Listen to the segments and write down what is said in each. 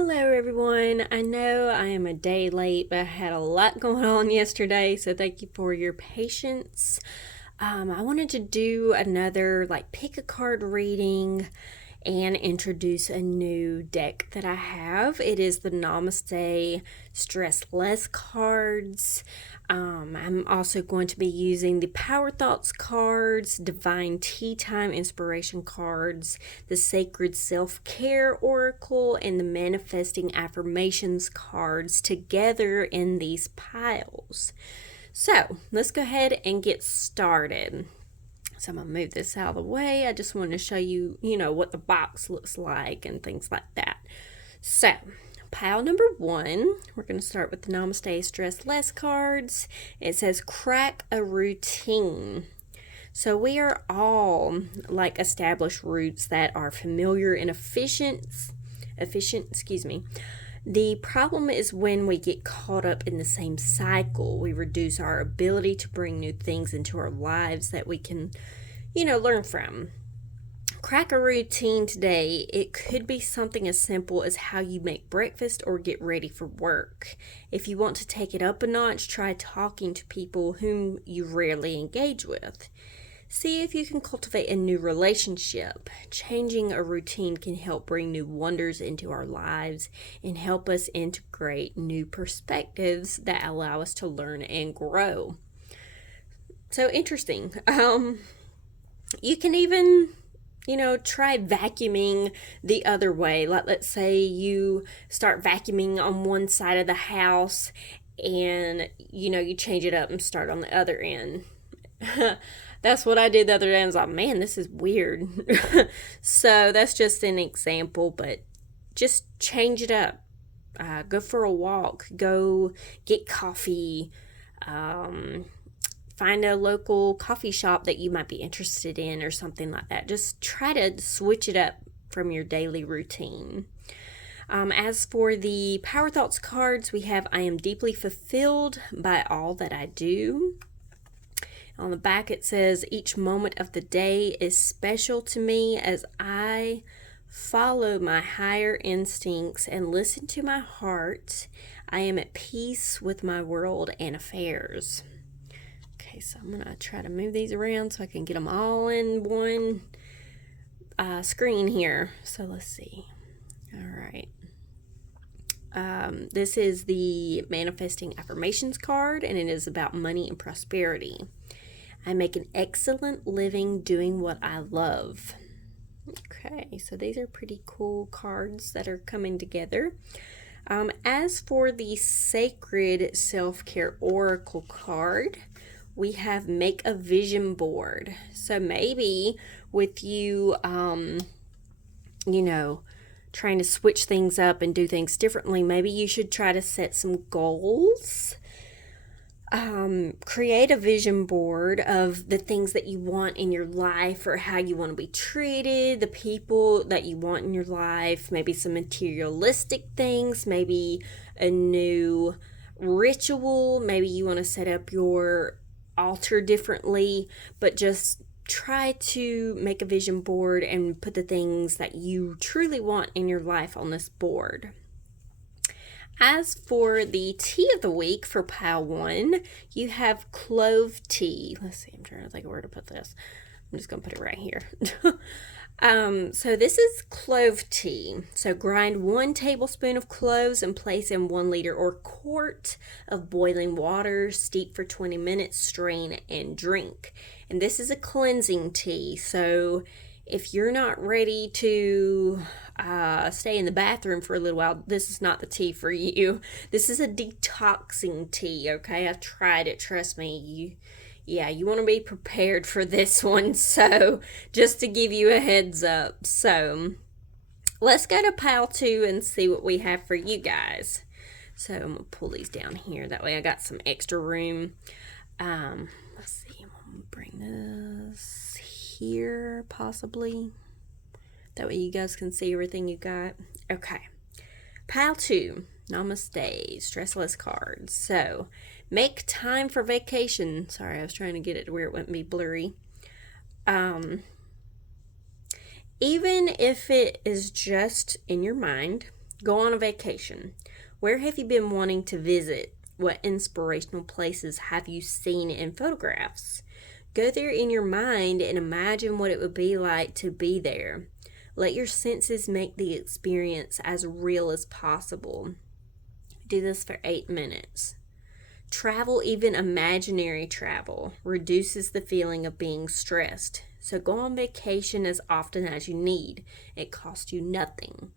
Hello, everyone. I know I am a day late, but I had a lot going on yesterday, so thank you for your patience. I wanted to do another pick a card reading and introduce a new deck that I have. It is the Namaste Stress Less cards. I'm also going to be using the Power Thoughts cards, Divine Tea Time Inspiration cards, the Sacred Self Care Oracle, and the Manifesting Affirmations cards together in these piles. So let's go ahead and get started. So I'm going to move this out of the way. I just want to show you, what the box looks like and things like that. So pile number 1, we're going to start with the Namaste Stress Less cards. It says crack a routine. So we are all established routes that are familiar and efficient. The problem is when we get caught up in the same cycle, we reduce our ability to bring new things into our lives that we can, learn from. Crack a routine today. It could be something as simple as how you make breakfast or get ready for work. If you want to take it up a notch, try talking to people whom you rarely engage with. See if you can cultivate a new relationship. Changing a routine can help bring new wonders into our lives and help us integrate new perspectives that allow us to learn and grow. So interesting. You can even, try vacuuming the other way. Let's say you start vacuuming on one side of the house and, you change it up and start on the other end. That's what I did the other day. I was like, man, this is weird. So that's just an example, but just change it up. Go for a walk. Go get coffee. Find a local coffee shop that you might be interested in or something like that. Just try to switch it up from your daily routine. As for the Power Thoughts cards, we have I am deeply fulfilled by all that I do. On the back it says, each moment of the day is special to me as I follow my higher instincts and listen to my heart. I am at peace with my world and affairs. Okay, so I'm going to try to move these around so I can get them all in one screen here. So let's see. All right. This is the Manifesting Affirmations card, and it is about money and prosperity. I make an excellent living doing what I love. Okay, so these are pretty cool cards that are coming together. As for the Sacred Self-Care Oracle card, we have make a vision board. So maybe with you, trying to switch things up and do things differently, maybe you should try to set some goals. Create a vision board of the things that you want in your life or how you want to be treated, the people that you want in your life, maybe some materialistic things, maybe a new ritual, maybe you want to set up your altar differently, but just try to make a vision board and put the things that you truly want in your life on this board. As for the tea of the week for pile 1, you have clove tea. Let's see, I'm trying to think of where to put this. I'm just going to put it right here. So this is clove tea. So grind 1 tablespoon of cloves and place in 1 liter or quart of boiling water. Steep for 20 minutes, strain, and drink. And this is a cleansing tea. So if you're not ready to stay in the bathroom for a little while, this is not the tea for you. This is a detoxing tea, okay? I've tried it, trust me. You want to be prepared for this one. So just to give you a heads up. So let's go to pile 2 and see what we have for you guys. So I'm going to pull these down here. That way I got some extra room. Let's see. I'm going to bring this here possibly. That way you guys can see everything you got. Okay. Pile 2. Namaste. Stressless cards. So make time for vacation. Sorry, I was trying to get it to where it wouldn't be blurry. Even if it is just in your mind, Go on a vacation. Where have you been wanting to visit? What inspirational places have you seen in photographs? Go there in your mind and imagine what it would be like to be there. Let your senses make the experience as real as possible. Do this for 8 minutes. Travel, even imaginary travel, reduces the feeling of being stressed. So go on vacation as often as you need. It costs you nothing.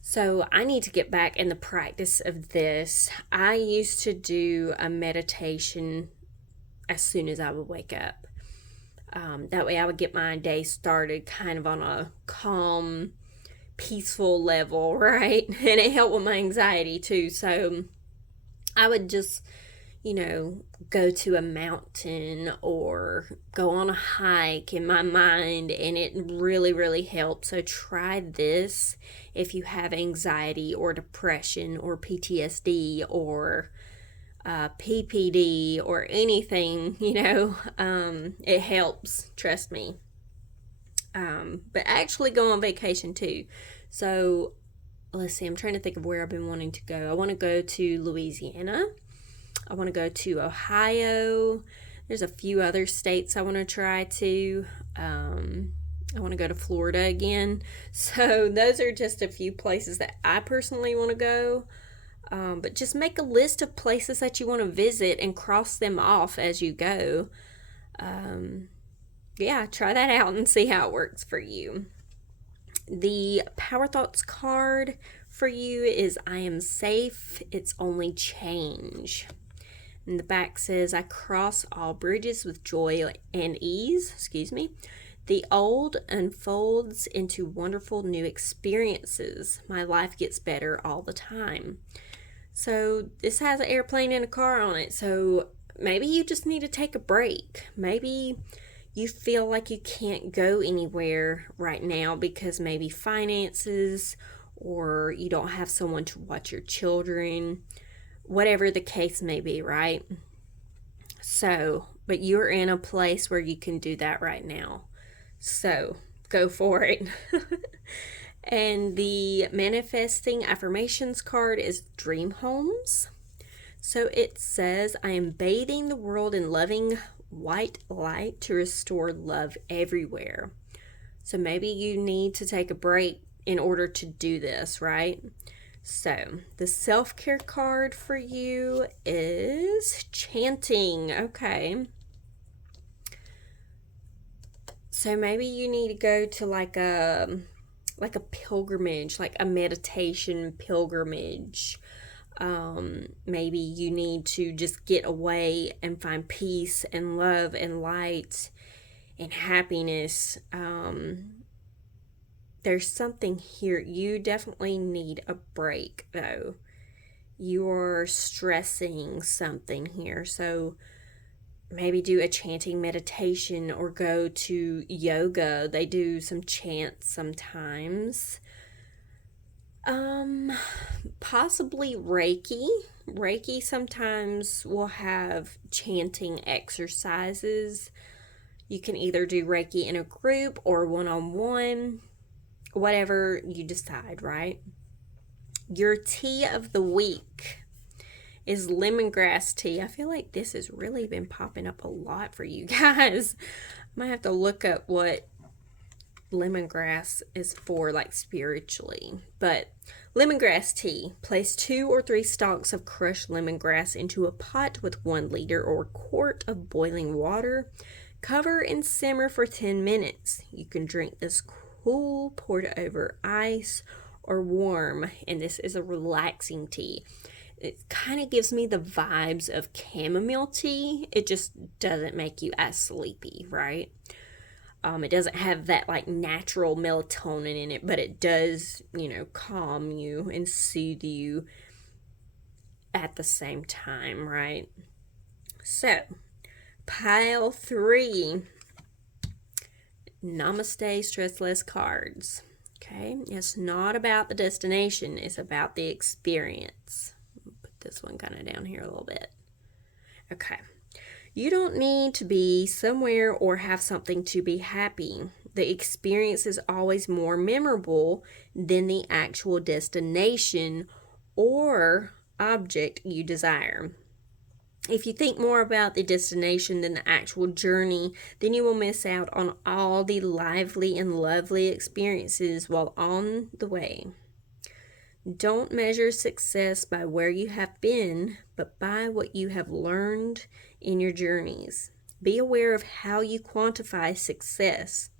So I need to get back in the practice of this. I used to do a meditation as soon as I would wake up. That way I would get my day started kind of on a calm, peaceful level, right? And it helped with my anxiety too. So I would just, go to a mountain or go on a hike in my mind, and it really, really helps. So try this if you have anxiety or depression or PTSD or PPD or anything, it helps, trust me. But actually go on vacation too. So let's see, I'm trying to think of where I've been wanting to go. I want to go to Louisiana. I want to go to Ohio. There's a few other states I want to try to. I want to go to Florida again. So those are just a few places that I personally want to go. But just make a list of places that you want to visit and cross them off as you go. Try that out and see how it works for you. The Power Thoughts card for you is I am safe, it's only change. And the back says, I cross all bridges with joy and ease. The old unfolds into wonderful new experiences. My life gets better all the time. So this has an airplane and a car on it. So maybe you just need to take a break. Maybe you feel like you can't go anywhere right now because maybe finances, or you don't have someone to watch your children, whatever the case may be, right? So, but you're in a place where you can do that right now. So go for it. And the manifesting affirmations card is dream homes. So it says, I am bathing the world in loving white light to restore love everywhere. So maybe you need to take a break in order to do this, right? So the self-care card for you is chanting. Okay. So maybe you need to go to like a pilgrimage, like a meditation pilgrimage. Maybe you need to just get away and find peace and love and light and happiness. There's something here. You definitely need a break, though. You're stressing something here. So maybe do a chanting meditation or go to yoga. They do some chants sometimes. Possibly Reiki. Reiki sometimes will have chanting exercises. You can either do Reiki in a group or one-on-one, whatever you decide, right? Your tea of the week is lemongrass tea. I feel like this has really been popping up a lot for you guys. I might have to look up what lemongrass is for, like spiritually. But lemongrass tea. Place 2 or 3 stalks of crushed lemongrass into a pot with 1 liter or quart of boiling water. Cover and simmer for 10 minutes. You can drink this cool, poured over ice, or warm, and this is a relaxing tea. It kind of gives me the vibes of chamomile tea. It just doesn't make you as sleepy, right? It doesn't have that like natural melatonin in it, but it does, calm you and soothe you at the same time, right? So, pile 3. Namaste Stress Less cards. Okay, it's not about the destination, it's about the experience. Put this one kind of down here a little bit. Okay. You don't need to be somewhere or have something to be happy. The experience is always more memorable than the actual destination or object you desire. If you think more about the destination than the actual journey, then you will miss out on all the lively and lovely experiences while on the way. Don't measure success by where you have been, but by what you have learned in your journeys. Be aware of how you quantify success.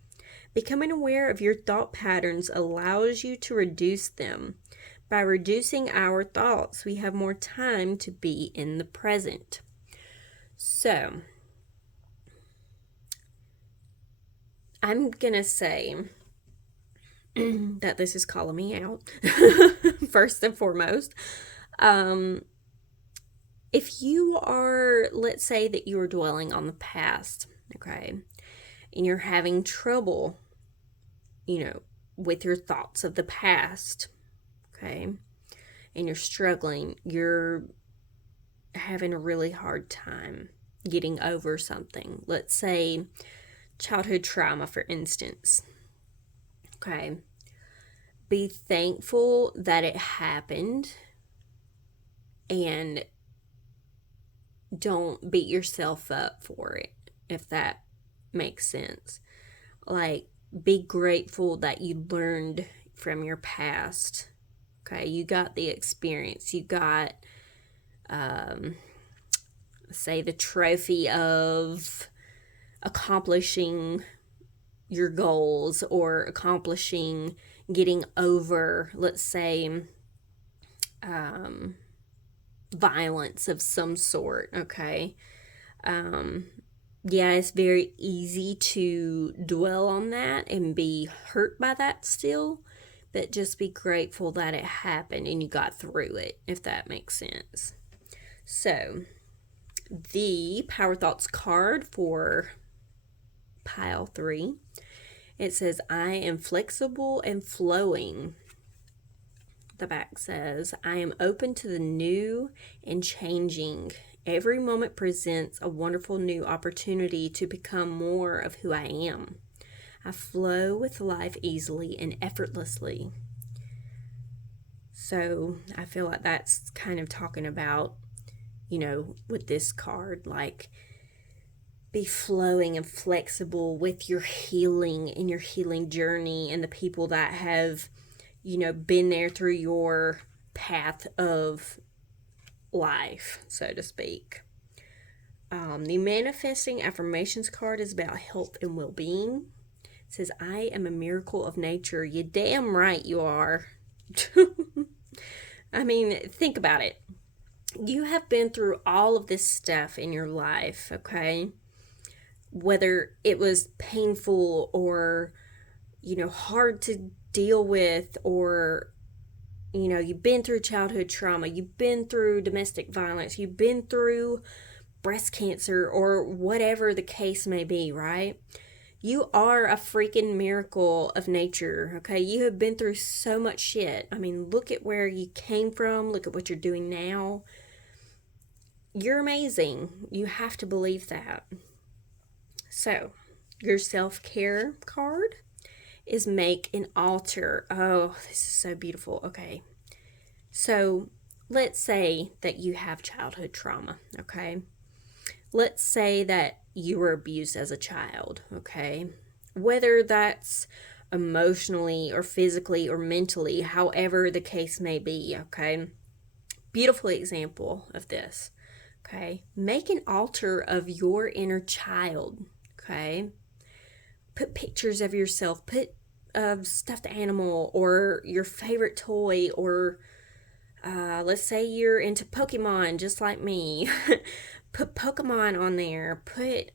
Becoming aware of your thought patterns allows you to reduce them. By reducing our thoughts, we have more time to be in the present. So, I'm going to say that this is calling me out, first and foremost. If you are, let's say that you are dwelling on the past, okay, and you're having trouble, with your thoughts of the past, okay, and you're struggling, you're having a really hard time getting over something. Let's say childhood trauma, for instance. Okay. Be thankful that it happened and don't beat yourself up for it, if that makes sense. Like, be grateful that you learned from your past. Okay, you got the experience. You got, say, the trophy of accomplishing your goals or accomplishing getting over, let's say, violence of some sort, okay? Yeah, it's very easy to dwell on that and be hurt by that still, but just be grateful that it happened and you got through it, if that makes sense. So, the Power Thoughts card for pile 3, it says, I am flexible and flowing. The back says, I am open to the new and changing. Every moment presents a wonderful new opportunity to become more of who I am. I flow with life easily and effortlessly. So I feel like that's kind of talking about, with this card, like, be flowing and flexible with your healing and your healing journey and the people that have, been there through your path of life, so to speak. The Manifesting Affirmations card is about health and well-being. It says, I am a miracle of nature. You damn right you are. I mean, think about it. You have been through all of this stuff in your life, okay? Whether it was painful or, hard to deal with, or, you've been through childhood trauma, you've been through domestic violence, you've been through breast cancer, or whatever the case may be, right? You are a freaking miracle of nature, okay? You have been through so much shit. I mean, look at where you came from. Look at what you're doing now. You're amazing. You have to believe that. So, your self-care card is make an altar. Oh, this is so beautiful. Okay. So, let's say that you have childhood trauma, okay? Let's say that you were abused as a child, okay? Whether that's emotionally or physically or mentally, however the case may be, okay? Beautiful example of this, okay? Make an altar of your inner child, okay? Put pictures of yourself, put a stuffed animal or your favorite toy, or let's say you're into Pokemon just like me. Put Pokemon on there. Put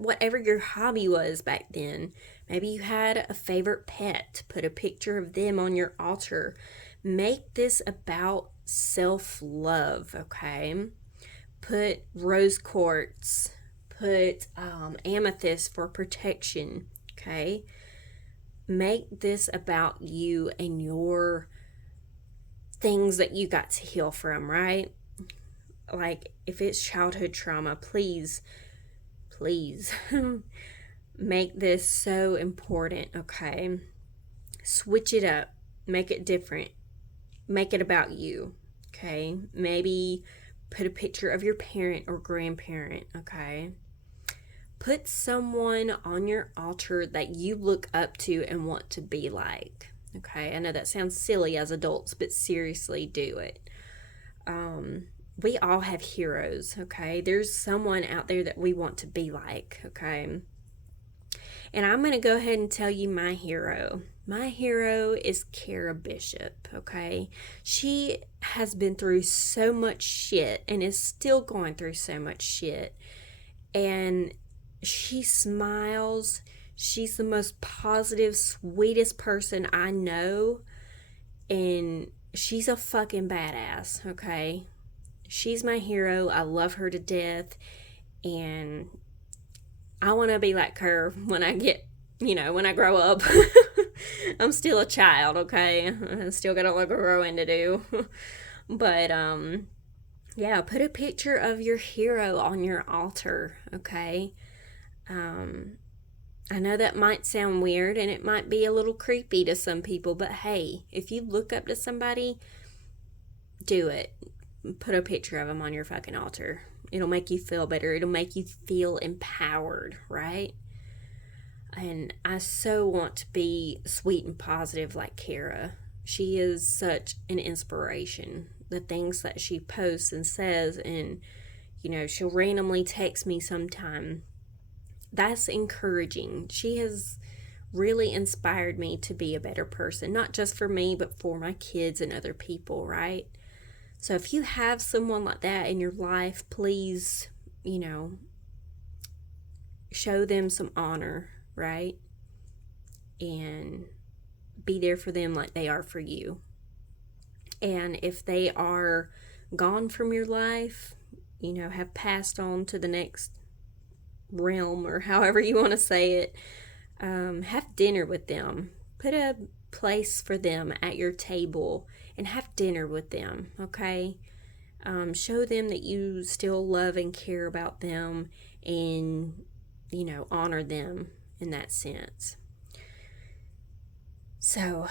whatever your hobby was back then. Maybe you had a favorite pet. Put a picture of them on your altar. Make this about self-love, okay? Put rose quartz. Put amethyst for protection, okay? Make this about you and your things that you got to heal from, right? Like, if it's childhood trauma, please Make this so important, okay? Switch it up. Make it different. Make it about you, okay? Maybe put a picture of your parent or grandparent, okay? Put someone on your altar that you look up to and want to be like, okay? I know that sounds silly as adults, but seriously, do it. We all have heroes, okay? There's someone out there that we want to be like, okay? And I'm going to go ahead and tell you my hero. My hero is Kara Bishop, okay? She has been through so much shit and is still going through so much shit. And she smiles. She's the most positive, sweetest person I know. And she's a fucking badass, okay? She's my hero. I love her to death. And I want to be like her when I get, when I grow up. I'm still a child, okay? I still got a lot of growing to do. But, yeah, put a picture of your hero on your altar, okay? I know that might sound weird and it might be a little creepy to some people, but hey, if you look up to somebody, do it. Put a picture of them on your fucking altar. It'll make you feel better. It'll make you feel empowered, right? And I so want to be sweet and positive like Kara. She is such an inspiration. The things that she posts and says, and, she'll randomly text me sometime. That's encouraging. She has really inspired me to be a better person, not just for me, but for my kids and other people, right? So if you have someone like that in your life, please, show them some honor, right? And be there for them like they are for you. And if they are gone from your life, have passed on to the next realm, or however you want to say it, have dinner with them. Put a place for them at your table and have dinner with them, okay? Show them that you still love and care about them, and, honor them in that sense. So,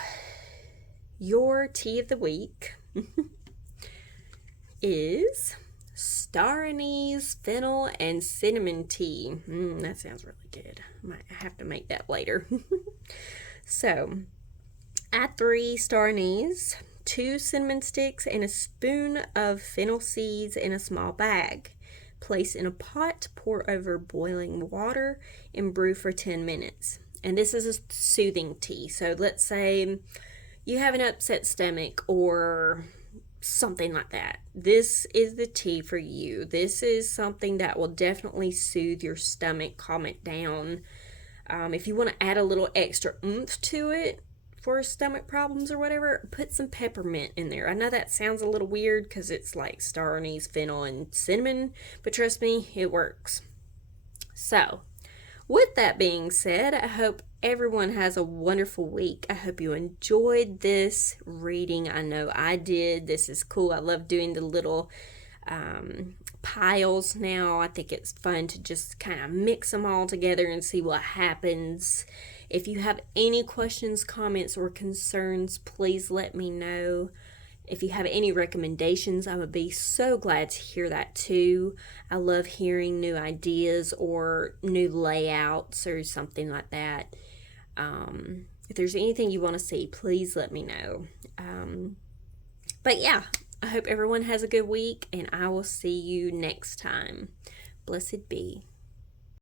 your tea of the week is star anise, fennel, and cinnamon tea. That sounds really good. Might have to make that later. So, add 3 star anise, 2 cinnamon sticks, and a spoon of fennel seeds in a small bag. Place in a pot, pour over boiling water, and brew for 10 minutes. And this is a soothing tea. So let's say you have an upset stomach or something like that. This is the tea for you. This is something that will definitely soothe your stomach, calm it down. If you want to add a little extra oomph to it for stomach problems or whatever, put some peppermint in there. I know that sounds a little weird because it's like star anise, fennel, and cinnamon, but trust me, it works. So, with that being said, I hope everyone has a wonderful week. I hope you enjoyed this reading. I know I did. This is cool. I love doing the little piles now. I think it's fun to just kind of mix them all together and see what happens. If you have any questions, comments, or concerns, please let me know. If you have any recommendations, I would be so glad to hear that too. I love hearing new ideas or new layouts or something like that. If there's anything you want to see, please let me know. But yeah, I hope everyone has a good week, and I will see you next time. Blessed be.